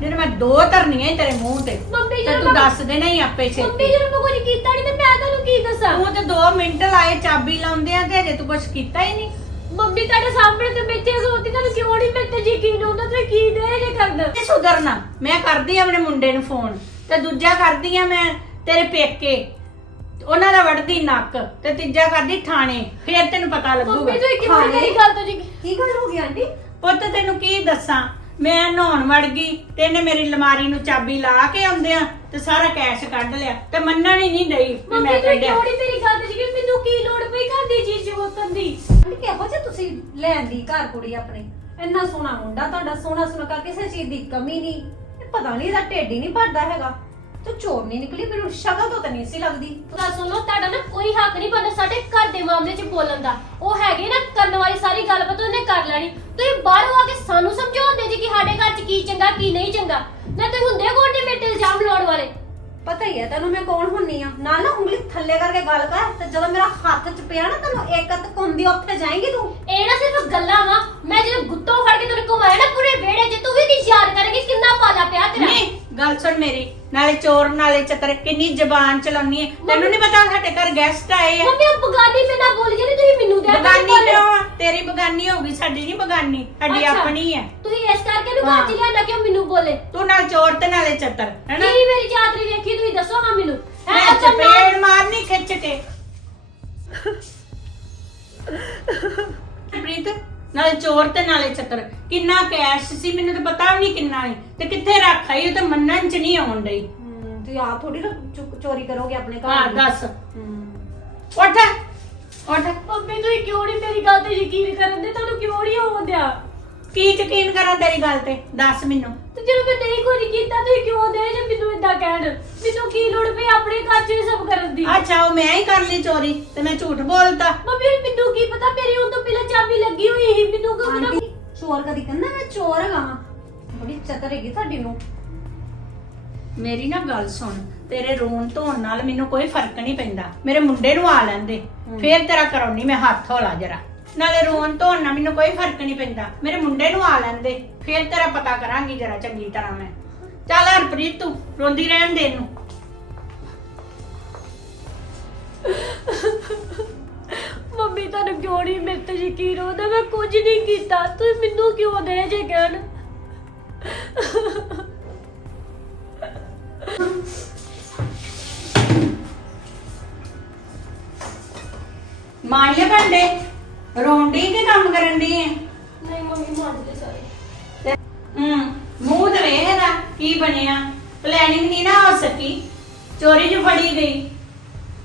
ਜਿਹੜੇ ਮੈਂ ਦੋ ਧਰਨੀਆਂ ਹੀ ਤੇਰੇ ਮੂੰਹ ਤੇ। ਮੰਮੀ ਤੇ ਤੂੰ ਦੱਸ ਦੇ ਨਹੀਂ ਆਪੇ ਮੰਮੀ ਛੇਤੀ ਜਦੋਂ ਮੈਂ ਕੁਝ ਕੀਤਾ ਨਹੀਂ ਤੇ ਮੈਂ ਤੁਹਾਨੂੰ ਕੀ ਦੱਸਾਂ? ਤੂੰ ਤੇ 2 ਮਿੰਟ ਲਾਏ ਚਾਬੀ ਲਾਉਂਦੇ ਆ ਤੇ ਅਜੇ ਤੂੰ ਕੁਝ ਕੀਤਾ ਹੀ ਨਹੀਂ ਮੰਮੀ ਤੁਹਾਡੇ ਸਾਹਮਣੇ ਤੇ ਬੈਠੇ ਖਲੋਤੀ ਤੁਹਾਨੂੰ ਕਿਉਂ ਨਹੀਂ ਮੇਰੇ ਤੇ ਯਕੀਨ ਹੁੰਦਾ? ਤੇ ਕੀ ਦੇ ਜੇ ਕਰਨਾ? ਤੇ ਸੁਧਰਨਾ ਮੈਂ ਕਰਦੀ ਆ ਆਪਣੇ ਮੁੰਡੇ ਨੂੰ ਫੋਨ ਤੇ ਦੂਜਾ ਕਰਦੀ ਆ ਮੈਂ ਤੇਰੇ ਪੇਕੇ। ਉਹਨਾਂ ਦਾ ਵੜਦੀ ਨੱਕ ਤੇ ਤੀਜਾ ਕਰਦੀ ਥਾਣੇ। ਫੇਰ ਤੈਨੂੰ ਪਤਾ ਲੱਗੂਗਾ। ਮੰਮੀ ਤੁਸੀਂ? ਮੇਰੀ ਗੱਲ ਤੋਂ ਜੀ ਕੀ ਗੱਲ ਹੋ ਗਈ ਆਂਟੀ? ਪੁੱਤ ਤੈਨੂੰ ਕੀ ਦੱਸਾਂ? ਮੈਂ ਨਹਾਉਣ ਵੜ ਗਈ ਤੇ ਇਹਨੇ ਮੇਰੀ ਲਮਾਰੀ ਨੂੰ ਚਾਬੀ ਲਾ ਕੇ ਆਉਂਦੇ ਆ ਤੇ ਸਾਰਾ ਕੈਸ਼ ਕੱਢ ਲਿਆ ਤੇ ਮੰਨਣ ਹੀ ਨਹੀਂ ਵੀ ਮੰਮੀ ਮੈਂ ਤੁਸੀਂ ਕੱਢਿਆ। ਕਿਉਂ ਨਹੀਂ ਮੇਰੀ ਗੱਲ ਤੋਂ ਜੀ? ਮੈਨੂੰ ਕੀ ਲੋੜ ਦੀ ਦੀ। ਆਂਟੀ ਕਿਹੋ ਜਿਹਾ ਤੁਸੀਂ ਲੈਂਦੀ ਘਰ ਕੁੜੀ ਆਪਣੇ। ਇੰਨਾ ਸੋਹਣਾ ਮੁੰਡਾ ਤੁਹਾਡਾ, ਸੋਹਣਾ ਸੁਨੱਖਾ ਕਿਸੇ ਚੀਜ਼ ਦੀ ਕਮੀ ਨਹੀਂ। ਇਹ ਪਤਾ ਨਹੀਂ ਇਹਦਾ ਢਿੱਡ ਹੀ ਨਹੀਂ ਭਰਦਾ ਹੈਗਾ। ਤੇ ਚੋਰ ਨਹੀਂ ਨਿਕਲੀ, ਮੈਨੂੰ ਸ਼ਕਲ ਤੋਂ ਤਾਂ ਨਹੀਂ ਸੀ ਲੱਗਦੀ। ਤਾਂ ਸੁਣੋ ਤੁਹਾਡਾ ਨਾ ਕੋਈ ਹੱਕ ਨਹੀਂ ਬਣਦਾ ਸਾਡੇ ਘਰ ਦੇ ਮਾਮਲੇ 'ਚ ਬੋਲਣ ਦਾ। ਉਹ ਹੈਗੇ ਨਾ ਕਰਨ ਵਾਲੀ ਸਾਰੀ ਗੱਲਬਾਤ ਉਹਨੇ ਕਰ ਲੈਣੀ। ਤੁਸੀਂ ਬਾਹਰੋਂ ਆ ਕੇ ਸਾਨੂੰ ਸਮਝਾਉਂਦੇ ਜੀ ਕਿ ਸਾਡੇ ਘਰ 'ਚ ਕੀ ਚੰਗਾ, ਕੀ ਨਹੀਂ ਚੰਗਾ। ਨਾ ਤੁਸੀਂ ਹੁੰਦੇ ਕੋਣ ਨੇ ਮੇਰੇ ਤੇ ਇਲਜ਼ਾਮ ਲਾਉਣ ਵਾਲੇ। ਪਤਾ ਹੀ ਹੈ, ਤੈਨੂੰ ਮੈਂ ਕੌਣ ਹੁੰਨੀ ਆ? ਨਾਲ ਨਾ ਉਂਗਲੀ ਥੱਲੇ ਕਰਕੇ ਗੱਲ ਕਰ, ਤੇ ਜਦੋਂ ਮੇਰਾ ਹੱਥ 'ਚ ਪਿਆ ਨਾ ਤੈਨੂੰ ਇੱਕ ਅੱਤ ਘੁੰਮਦੀ, ਉੱਥੇ ਜਾਏਂਗੀ ਤੂੰ? ਇਹ ਨਾ ਸਿਰਫ ਗੱਲਾਂ ਵਾ, ਮੈਂ ਜਦੋਂ ਗੁੱਤੋਂ ਫੜ ਕੇ ਤੈਨੂੰ ਘੁਮਾਇਆ ਨਾ ਪੂਰੇ ਵਿਹੜੇ 'ਚ, ਤੂੰ ਵੀ ਕੀ ਯਾਦ ਕਰੇਂਗੀ ਕਿੰਨਾ ਪਾਲਾ ਪਿਆ ਤੇਰਾ ਨਹੀਂ ਗੱਲ ਸੁਣ ਮੇਰੀ ਨਾਲੇ ਚੋਰ ਨਾਲੇ ਚਤਰ ਕਿੰਨੀ ਜ਼ਬਾਨ ਚਲਾਉਣੀ ਹੈ ਤੈਨੂੰ ਨਹੀਂ ਪਤਾ ਸਾਡੇ ਘਰ ਗੈਸਟ ਆਏ ਆ? ਮੰਮੀ ਉਹ ਬਗਾਨੀ ਮੇ ਨਾ ਬੋਲ ਜਾਂਦੀ ਤੁਸੀਂ ਮੈਨੂੰ ਦੇ ਬਗਾਨੀ ਕਿਉਂ ਆ? ਤੇਰੀ ਬਗਾਨੀ ਹੋਊਗੀ ਸਾਡੀ ਨਹੀਂ ਬਗਾਨੀ ਸਾਡੀ ਅੱਛਾ। ਆਪਣੀ ਹੈ ਤੁਸੀਂ ਇਸ ਕਰਕੇ ਨੂੰ ਹਾਂ। ਘਰ 'ਚ ਲਿਆਂਦਾ ਕਿਉਂ ਮੈਨੂੰ ਬੋਲੇ? ਤੂੰ ਨਾਲ ਚੋਰ ਤੇ ਨਾਲੇ ਚਤਰ ਹੈਨਾ? ਕੀ ਮੇਰੀ ਚਾਦਰੀ ਵੇਖੀ ਤੁਸੀਂ ਦੱਸੋ ਹਾਂ ਮੈਨੂੰ। ਹੈਂ, ਮੈਂ ਚਪੇੜ ਮਾਰਨੀ ਖਿੱਚ ਕੇ। ਪ੍ਰੀਤ ਨਾਲੇ ਚੋਰ ਤੇ ਨਾਲੇ ਚਤਰ ਕਿੰਨਾ ਕੈਸ਼ ਸੀ ਮੈਨੂੰ ਤਾਂ ਪਤਾ ਵੀ ਨਹੀਂ ਕਿੰਨਾ ਹੈ ਤੇ ਕਿੱਥੇ ਰੱਖ ਉਹ ਤਾਂ ਮੰਨਣ ਚ ਨਹੀਂ ਆਉਣ ਡਈ। ਹੂੰ ਤੁਸੀਂ ਆਪ ਥੋੜੀ ਚੋਰੀ ਕਰੋਗੇ ਆਪਣੇ ਘਰ ਹਾਂ ਦੀ। ਦੱਸ। ਹੂੰ। ਉੱਠ। ਉੱਠ। ਮੰਮੀ ਤੁਸੀਂ ਕਿਉਂ ਨਹੀਂ ਮੇਰੀ ਗੱਲ ਤੇ ਯਕੀਨ ਕਰਨ ਦੇ? ਤੁਹਾਨੂੰ ਕਿਉਂ ਨਹੀਂ ਹੋਉਂਦਿਆ ਕੀ ਯਕੀਨ ਕਰਾਂ ਤੇਰੀ ਗੱਲ ਤੇ? ਦੱਸ ਮੈਨੂੰ। ਜਦੋਂ ਮੈਂ ਨਹੀਂ ਕੋਈ ਕੀਤਾ ਤੁਸੀਂ ਕਿਉਂ ਦੇ ਜੇ ਮੈਨੂੰ ਇਦਾਂ ਕਹਿਣ? ਮੈਨੂੰ ਕੀ ਲੋੜ ਪਈ ਆਪਣੇ ਘਰ 'ਚ ਇਹ ਸਭ ਕਰਨ ਦੀ? ਅੱਛਾ ਉਹ ਮੈਂ ਹੀ ਕਰ ਲਈ ਚੋਰੀ ਤੇ ਮੈਂ ਝੂਠ ਬੋਲਤਾ। ਮੰਮੀ ਹੁਣ ਮੈਨੂੰ ਕੀ ਪਤਾ? ਮੇਰੀ ਉਹ ਤੋਂ ਪਹਿਲਾਂ ਚਾਬੀ ਲੱਗੀ ਹੋਈ ਸੀ ਮੈਨੂੰ ਕਿਉਂ ਪਤਾ? ਆਂਟੀ ਚੋਰ ਕਦੀ ਕਹਿੰਦਾ ਮੈਂ ਚੋਰ ਹੈਗਾ ਵਾਂ ਬੜੀ ਚਤਰ ਹੈਗੀ ਤੁਹਾਡੀ ਨੂੰ। ਮੇਰੀ ਨਾ ਗੱਲ ਸੁਣ ਤੇਰੇ ਰੋਣ ਧੋਣ ਨਾਲ ਮੈਨੂੰ ਕੋਈ ਫ਼ਰਕ ਨਹੀਂ ਪੈਂਦਾ। ਮੇਰੇ ਮੁੰਡੇ ਨੂੰ ਆ ਲੈਂਦੇ ਫੇਰ ਤੇਰਾ ਕਰਾਉਣੀ ਮੈਂ ਹੱਥ ਹੌਲਾ ਜਰਾ। ਨਾਲੇ ਰੋਣ ਧੋਣ ਨਾਲ ਮੈਨੂੰ ਕੋਈ ਫ਼ਰਕ ਨਹੀਂ ਪੈਂਦਾ। ਮੇਰੇ ਮੁੰਡੇ ਨੂੰ ਆ ਲੈਂਦੇ। ਫੇਰ ਤੇਰਾ ਪਤਾ ਕਰਾਂਗੀ ਜਰਾ ਚੰਗੀ ਤਰ੍ਹਾਂ ਮੈਂ। ਚੱਲ ਹਰਪ੍ਰੀਤ ਤੂੰ ਰੋਂਦੀ ਰਹਿਣ ਦੇ ਇਹਨੂੰ। ਮੰਮੀ ਤੁਹਾਨੂੰ ਕਿਉਂ ਨਹੀਂ ਮੇਰੇ ਤੇ ਯਕੀਨ ਹੁੰਦਾ ਮੈਂ ਕੁਝ ਨਹੀਂ ਕੀਤਾ। ਤੁਸੀਂ ਮੈਨੂੰ ਕਿਉਂ ਦੇ ਜੇ ਕਹਿਣ? ਮਾਈਏ ਭਾਂਡੇ? ਰੋਣ ਦੀ ਕਿ ਕੰਮ ਕਰਨ ਦੀ ਹੈ ਨਹੀਂ ਮੰਮੀ ਮੰਨਦੇ ਸਾਰੇ। ਹੂੰ ਮੂੰਹ ਤੇ ਵੇਖ ਇਹਦਾ ਕੀ ਬਣਿਆ। ਪਲੈਨਿੰਗ ਨਹੀਂ ਨਾ ਹੋ ਸਕੀ। ਚੋਰੀ ਚ ਫੜੀ ਗਈ।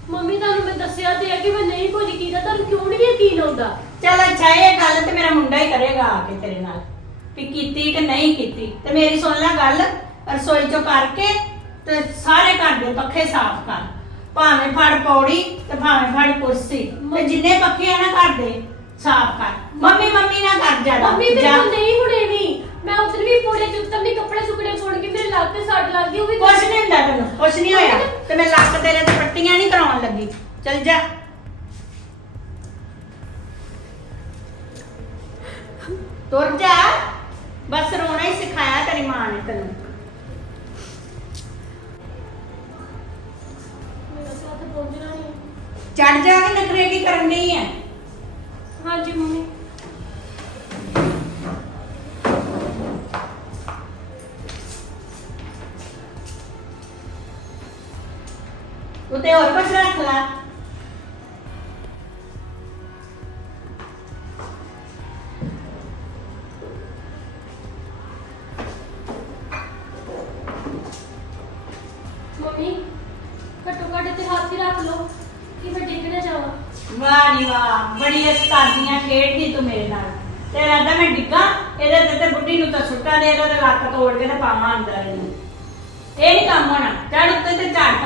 ਮੰਮੀ ਤੁਹਾਨੂੰ ਮੈਂ ਦੱਸਿਆ ਤੇ ਹੈ ਕਿ ਮੈਂ ਨਹੀਂ ਕੁਝ ਕੀਤਾ ਤੁਹਾਨੂੰ ਕਿਉਂ ਨਹੀਂ ਯਕੀਨ ਆਉਂਦਾ? ਚੱਲ ਅੱਛਾ ਇਹ ਗੱਲ ਤੇ ਮੇਰਾ ਮੁੰਡਾ ਹੀ ਕਰੇਗਾ ਆ ਕੇ ਤੇਰੇ ਨਾਲ। ਵੀ ਕੀਤੀ ਕਿ ਨਹੀਂ ਕੀਤੀ। ਤੇ ਮੇਰੀ ਸੁਣ ਲੈ ਗੱਲ ਰਸੋਈ ਚੋਂ ਕਰਕੇ ਤੇ ਸਾਰੇ ਘਰ ਦੇ ਪੱਖੇ ਸਾਫ਼ ਕਰ। ਭਾਵੇਂ ਫੜ ਪੌੜੀ ਤੇ ਭਾਵੇਂ ਫੜ ਕੁਰਸੀ। ਤੇ ਜਿੰਨੇ ਪੱਖੇ ਆ ਨਾ ਘਰ ਦੇ ਸਾਫ਼ ਕਰ। ਮੰਮੀ ਮੰਮੀ ਨਾ ਕਰ ਜ਼ਿਆਦਾ ਮੰਮੀ ਮੇਰੇ ਕੋਲ ਨਹੀਂ ਹੁਣੇ ਵੀ ਮੈਂ ਉਧਰ ਵੀ ਪੂਰੇ ਚੁੱਤਮ ਦੇ ਕੱਪੜੇ ਸੁਕੜੇ ਫੋੜ ਕੇ ਮੇਰੇ ਲੱਤ ਤੇ ਸੱਟ ਲੱਗ ਗਈ ਉਹ ਵੀ ਕੁਛ ਨਹੀਂ ਹੁੰਦਾ ਤੈਨੂੰ ਕੁਛ ਨਹੀਂ ਹੋਇਆ। ਤੇ ਮੈਂ ਲੱਕ ਤੇਰੇ ਤੇ ਪੱਟੀਆਂ ਨਹੀਂ ਕਰਾਉਣ ਲੱਗੀ। ਚੱਲ ਜਾ। ਤੁਰ ਜਾ। ਬਸ ਰੋਣਾ ਹੀ ਸਿਖਾਇਆ ਤੇਰੀ ਮਾਂ ਨੇ ਤੈਨੂੰ। ਨਹੀਂ। ਚੜ ਜਾ ਕੇ ਨਖਰੇ ਕੀ ਕਰਨ। ਉਤੇ ਹੋਰ ਕੁਛ ਰੱਖ ਲੈ। ਮੰਮੀ ਘੱਟੋ ਘੱਟ ਤੇ ਹੱਥ ਹੀ ਰੱਖ ਲਓ ਕਿ ਮੈਂ ਡਿੱਗ ਨਾ ਜਾਵਾਂ। ਵਾਹ ਨੀ ਵਾਹ ਬੜੀ ਅਸਤਾਦੀਆਂ ਖੇਡਦੀ ਤੂੰ ਮੇਰੇ ਨਾਲ। ਤਾਂ ਮੈਂ ਡਿੱਗਾ ਇਹਦੇ ਤੇ ਤੇ ਬੁੱਢੀ ਨੂੰ ਤਾਂ ਸੁੱਟਾ ਦੇ ਇਹਦਾ ਤੇ ਲੱਕ ਤੋੜ ਕੇ ਤੇ ਪਾਵਾਂ ਅੰਦਰ ਇਹਨੂੰ ਇਹ ਨਹੀਂ ਕੰਮ ਹੋਣਾ ਚੜ ਉੱਤੇ ਤੇ ਝਾੜ।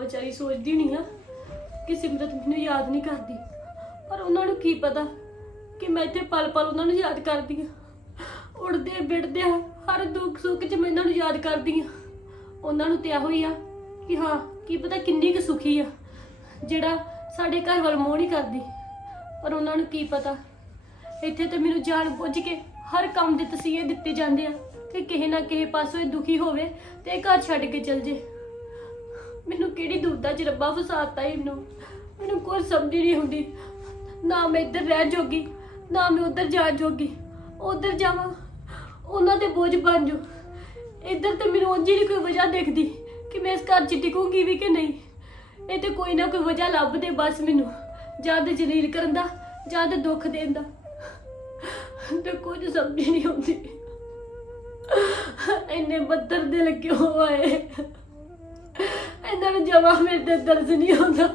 ਵਿਚਾਰੀ ਸੋਚਦੀ ਨਹੀਂ ਆ ਕਿ ਸਿਮਰਤ ਮੈਨੂੰ ਯਾਦ ਨਹੀਂ ਕਰਦੀ। ਪਰ ਉਹਨਾਂ ਨੂੰ ਕੀ ਪਤਾ ਕਿ ਮੈਂ ਇੱਥੇ ਪਲ ਪਲ ਉਹਨਾਂ ਨੂੰ ਯਾਦ ਕਰਦੀ ਆ। ਉੜਦੇ ਬਿੜਦੇ ਹਰ ਦੁੱਖ ਸੁੱਖ 'ਚ ਮੈਂ ਇਹਨਾਂ ਨੂੰ ਯਾਦ ਕਰਦੀ ਆ। ਉਹਨਾਂ ਨੂੰ ਤੇ ਇਹੋ ਹੀ ਆ ਕਿ ਹਾਂ, ਕੀ ਪਤਾ ਕਿੰਨੀ ਕੁ ਸੁਖੀ ਆ, ਜਿਹੜਾ ਸਾਡੇ ਘਰ ਵੱਲ ਮੋਹ ਨਹੀਂ ਕਰਦੀ। ਪਰ ਉਹਨਾਂ ਨੂੰ ਕੀ ਪਤਾ, ਇੱਥੇ ਤੇ ਮੈਨੂੰ ਜਾਣ ਬੁੱਝ ਕੇ ਹਰ ਕੰਮ ਦੇ ਤਸੀਹੇ ਦਿੱਤੇ ਜਾਂਦੇ ਆ ਕਿ ਕਿਸੇ ਨਾ ਕਿਸੇ ਪਾਸੋਂ ਇਹ ਦੁਖੀ ਹੋਵੇ ਤੇ ਇਹ ਘਰ ਛੱਡ ਕੇ ਚਲ ਜੇ। ਮੈਨੂੰ ਕਿਹੜੀ ਦੁਬਦਾ ਚ ਰੱਬਾ ਫਸਾਤਾ ਇਹਨੂੰ? ਮੈਨੂੰ ਕੋਈ ਸਮਝ ਨਹੀਂ ਆਉਂਦੀ। ਨਾ ਮੈਂ ਇੱਧਰ ਰਹਿ ਜੋਗੀ, ਨਾ ਮੈਂ ਉੱਧਰ ਜਾ ਜੋਗੀ। ਉੱਧਰ ਜਾਵਾਂ, ਉਹਨਾਂ ਦੇ ਬੋਝ ਬਣ ਜੋ ਇੱਧਰ ਤੇ ਮੈਨੂੰ ਉਂਝ ਨਹੀਂ ਕੋਈ ਵਜ੍ਹਾ ਦਿਖਦੀ ਕਿ ਮੈਂ ਇਸ ਘਰ 'ਚ ਟਿਕੂੰਗੀ ਵੀ ਕਿ ਨਹੀਂ। ਇਹ ਤੇ ਕੋਈ ਨਾ ਕੋਈ ਵਜ੍ਹਾ ਲੱਭ ਦੇ ਬਸ ਮੈਨੂੰ, ਜਾਂ ਤੇ ਜਲੀਲ ਕਰਨ ਦਾ, ਜਾਂ ਤੇ ਦੁੱਖ ਦੇਣ ਦਾ। ਤੇ ਕੁਝ ਸਮਝ ਨਹੀਂ ਆਉਂਦੀ। ਇੰਨੇ ਬੱਦਰ ਦੇ ਲੱਗੇ ਹੋਏ ਇਹਨਾਂ ਨੂੰ ਜਮਾ ਮੇਰੇ ਤੇ ਦਰਦ ਨਹੀਂ ਆਉਂਦਾ।